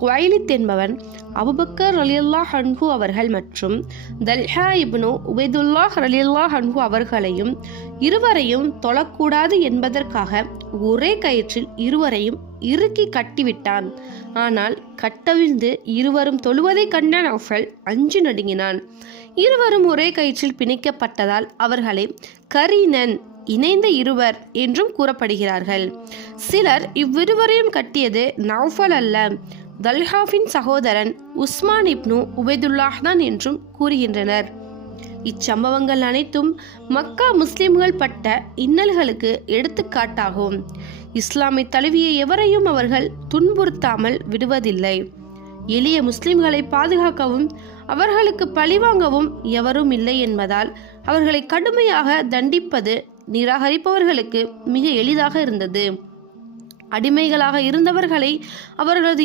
குவைலித் என்பவன் அபூபக்கர் ரலியல்லாஹு அன்ஹு அவர்கள் மற்றும் தல்ஹா இப்னு உபைதுல்லாஹ் ரலியல்லாஹு அன்ஹு அவர்களையும் இருவரையும் தொழக்கூடாது என்பதற்காக ஒரே கயிற்றில் இருவரையும் இறுக்கி கட்டிவிட்டான். ஆனால் கட்டவிழ்ந்து இருவரும் தொழுவதை கண்ட நௌஃபல் அஞ்சு நடுங்கினான். இருவரும் ஒரே கயிற்றில் பிணைக்கப்பட்டதால் அவர்களை கரீனன் இணைந்த இருவர் என்றும் கூறப்படுகிறார்கள். சிலர் இவ்விருவரையும் கட்டியது நௌஃபல் அல்ல, தல்ஹாவின் சகோதரன் உஸ்மான் இப்னு உபைதுல்லாஹ் தான் என்றும் கூறுகின்றனர். இச்சம்பவங்கள் அனைத்தும் மக்கா முஸ்லிம்கள் பட்ட இன்னல்களுக்கு எடுத்துக்காட்டாகும். இஸ்லாமை தழுவிய எவரையும் அவர்கள் துன்புறுத்தாமல் விடுவதில்லை. எளிய முஸ்லிம்களை பாதுகாக்கவும் அவர்களுக்கு பழிவாங்கவும் எவரும் இல்லை என்பதால் அவர்களை கடுமையாக தண்டிப்பது நிராகரிப்பவர்களுக்கு மிக எளிதாக இருந்தது. அடிமைகளாக இருந்தவர்களை அவர்களது